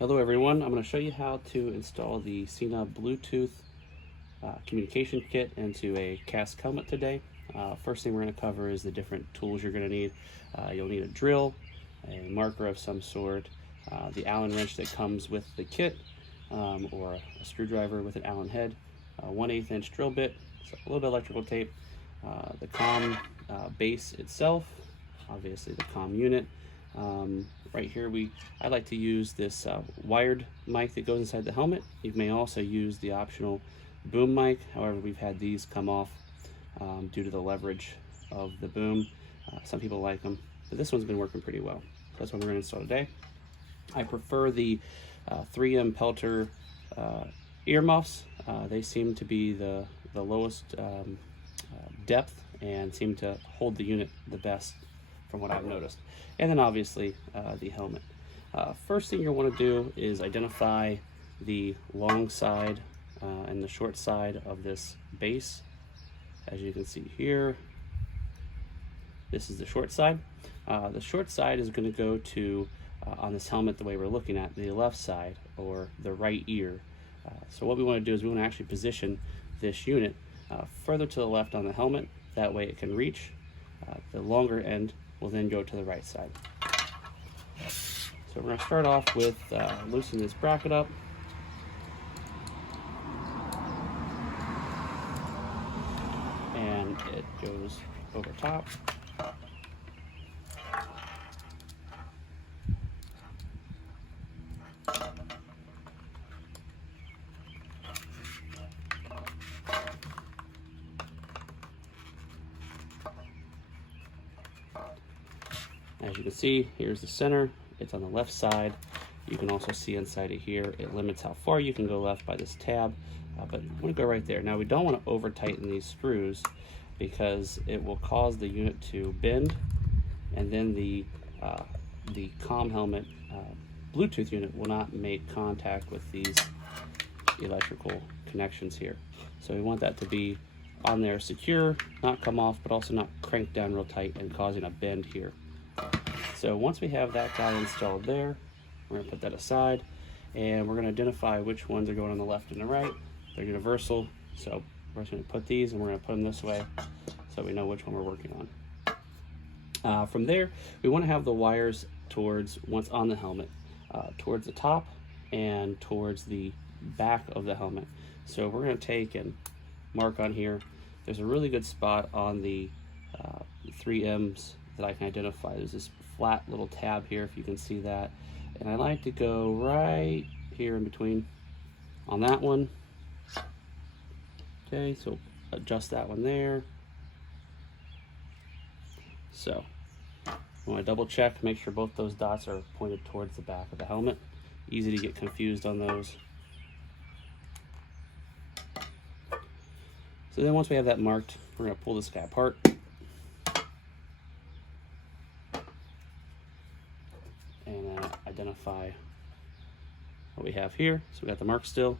Hello everyone, I'm going to show you how to install the Sena Bluetooth communication kit into a cast helmet today. First thing we're going to cover is the different tools you're going to need. You'll need a drill, a marker of some sort, the Allen wrench that comes with the kit, or a screwdriver with an Allen head, a 1/8 inch drill bit, so a little bit of electrical tape, the comm base itself, obviously the comm unit. Right here I like to use this wired mic that goes inside the helmet. You may also use the optional boom mic. However, we've had these come off due to the leverage of the boom. Some people like them, but this one's been working pretty well. So that's what we're going to install today. I prefer the 3M Pelter earmuffs. They seem to be the lowest depth and seem to hold the unit the best from what I've noticed. And then obviously the helmet. First thing you'll want to do is identify the long side and the short side of this base. As you can see here, this is the short side. The short side is going to go to, on this helmet the way we're looking at, the left side or the right ear. So what we want to do is we want to actually position this unit further to the left on the helmet. That way it can reach. The longer end will then go to the right side. So we're going to start off with loosening this bracket up. And it goes over top. As you can see, here's the center. It's on the left side. You can also see inside of here, it limits how far you can go left by this tab, but I'm going to go right there. Now we don't want to over tighten these screws because it will cause the unit to bend, and then the comm helmet Bluetooth unit will not make contact with these electrical connections here. So we want that to be on there secure, not come off, but also not cranked down real tight and causing a bend here. So once we have that guy installed there, we're going to put that aside, and we're going to identify which ones are going on the left and the right. They're universal, so we're just going to put these and we're going to put them this way so we know which one we're working on. From there, we want to have the wires towards what's on the helmet, towards the top and towards the back of the helmet. So we're going to take and mark on here. There's a really good spot on the 3Ms that I can identify. There's this flat little tab here, if you can see that, and I like to go right here in between on that one. Okay, so adjust that one there. So I want to double check, make sure both those dots are pointed towards the back of the helmet. Easy to get confused on those. So then once we have that marked, we're going to pull this guy apart. And identify what we have here. So we got the mark still.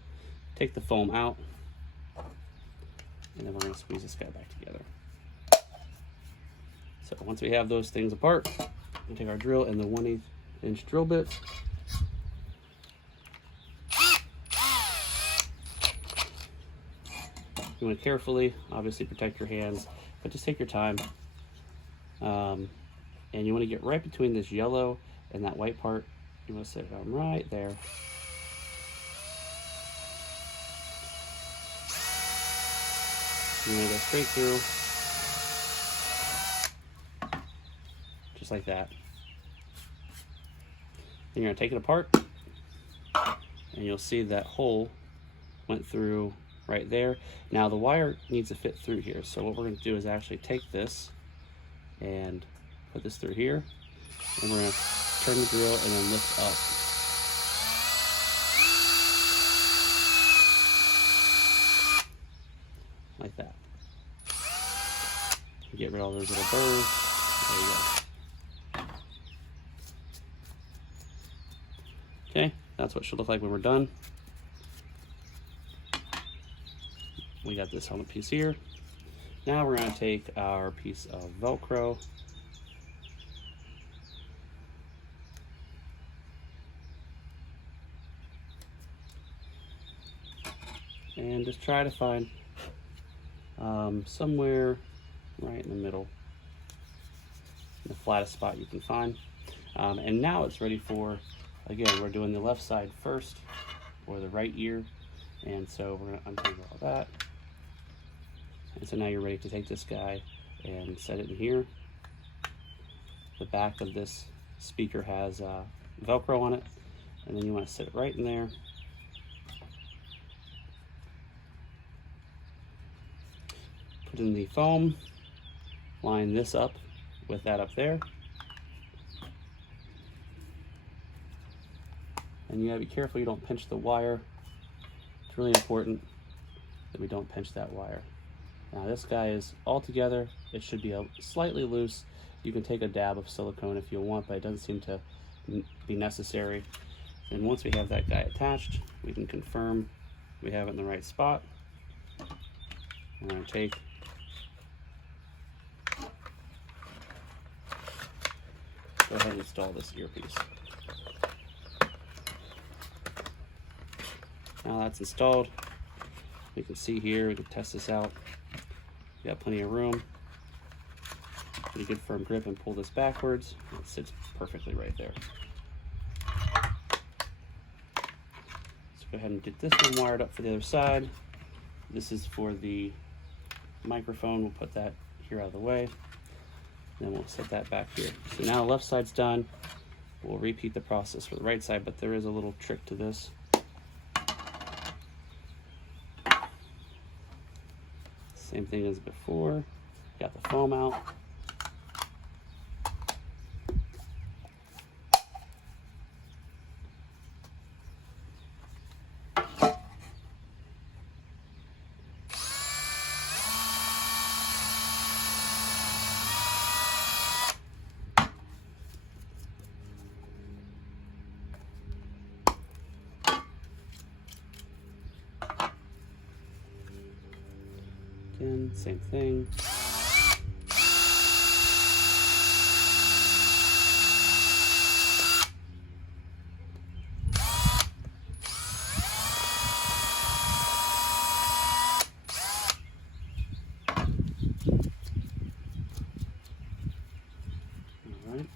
Take the foam out, and then we're going to squeeze this guy back together. So once we have those things apart, we'll take our drill and the 1/8 inch drill bit. You want to carefully, obviously, protect your hands, but just take your time. And you want to get right between this yellow and that white part. You want to set it on right there. You want to go straight through, just like that. Then you're going to take it apart, and you'll see that hole went through right there. Now the wire needs to fit through here, so what we're going to do is actually take this and put this through here, and we're going to turn the drill and then lift up. Like that. Get rid of all those little burrs. There you go. Okay, that's what it should look like when we're done. We got this helmet piece here. Now we're going to take our piece of Velcro and just try to find somewhere right in the middle, the flattest spot you can find. And now it's ready for, again, we're doing the left side first, or the right ear, and so we're going to untangle all that. And so now you're ready to take this guy and set it in here. The back of this speaker has Velcro on it, and then you want to sit it right in there. Put in the foam, line this up with that up there. And you gotta be careful you don't pinch the wire. It's really important that we don't pinch that wire. Now this guy is all together. It should be slightly loose. You can take a dab of silicone if you want, but it doesn't seem to be necessary. And once we have that guy attached, we can confirm we have it in the right spot. We're gonna take go ahead and install this earpiece. Now that's installed, you can see here, we can test this out. We got plenty of room. Pretty good firm grip, and pull this backwards. It sits perfectly right there. So go ahead and get this one wired up for the other side. This is for the microphone. We'll put that here out of the way. Then we'll set that back here. So now the left side's done. We'll repeat the process for the right side, but there is a little trick to this. Same thing as before. Got the foam out. Again, same thing. All right.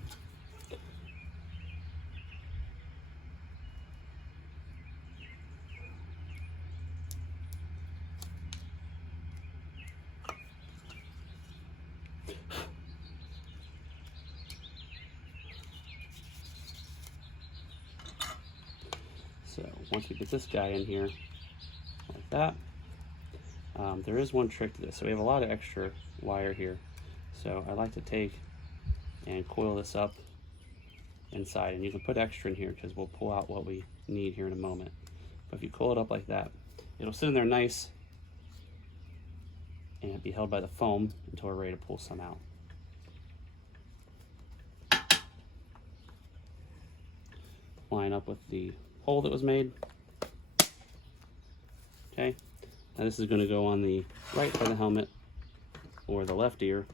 So once we get this guy in here, like that, there is one trick to this. So we have a lot of extra wire here. So I like to take and coil this up inside, and you can put extra in here because we'll pull out what we need here in a moment. But if you coil it up like that, it'll sit in there nice and be held by the foam until we're ready to pull some out. Line up with the hole that was made. Okay, now this is going to go on the right side of the helmet or the left ear.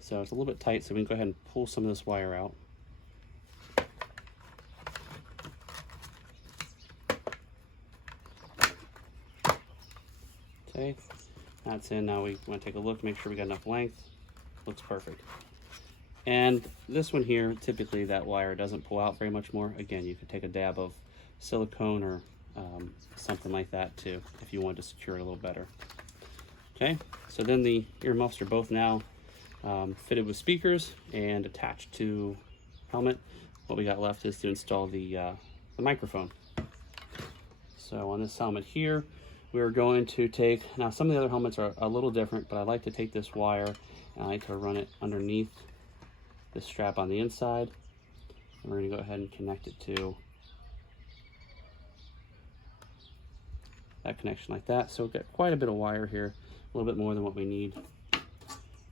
So it's a little bit tight, so we can go ahead and pull some of this wire out. Okay, that's in. Now we want to take a look, make sure we got enough length. Looks perfect. And this one here, typically that wire doesn't pull out very much more. Again, you could take a dab of silicone or something like that too, if you want to secure it a little better. Okay, so then the earmuffs are both now fitted with speakers and attached to helmet. What we got left is to install the microphone. So on this helmet here, we're going to take, now some of the other helmets are a little different, but I like to take this wire and I like to run it underneath this strap on the inside. And we're going to go ahead and connect it to that connection like that. So we've got quite a bit of wire here, a little bit more than what we need.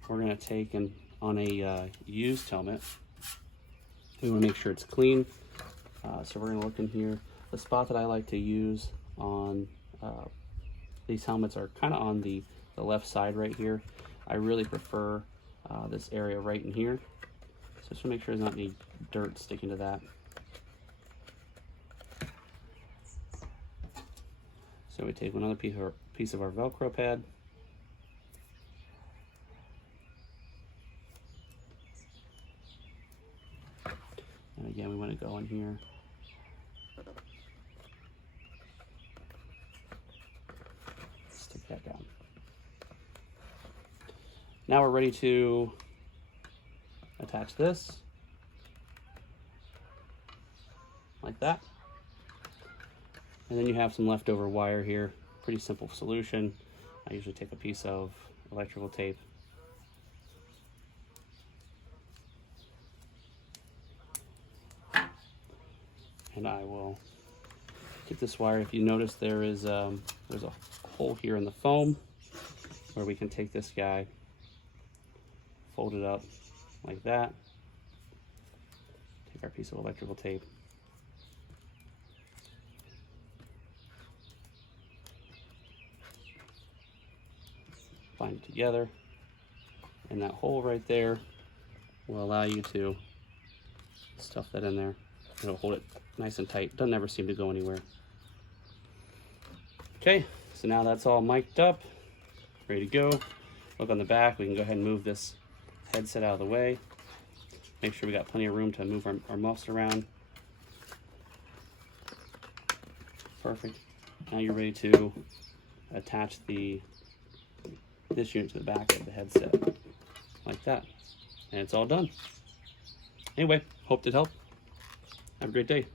We're going to take and on a used helmet, we want to make sure it's clean. So we're going to look in here. The spot that I like to use on these helmets are kind of on the left side right here. I really prefer this area right in here. So just to make sure there's not any dirt sticking to that. So we take another piece of our Velcro pad, and again we want to go in here. Stick that down. Now we're ready to attach this, like that. And then you have some leftover wire here. Pretty simple solution. I usually take a piece of electrical tape, and I will get this wire. If you notice, there's a hole here in the foam where we can take this guy, fold it up like that, take our piece of electrical tape, bind it together, and that hole right there will allow you to stuff that in there. It'll hold it nice and tight. Doesn't ever seem to go anywhere. Okay, so now that's all mic'd up, ready to go. Look on the back, we can go ahead and move this headset out of the way. Make sure we got plenty of room to move our muffs around. Perfect. Now you're ready to attach this unit to the back of the headset, like that. And it's all done. Anyway, hope it helped. Have a great day.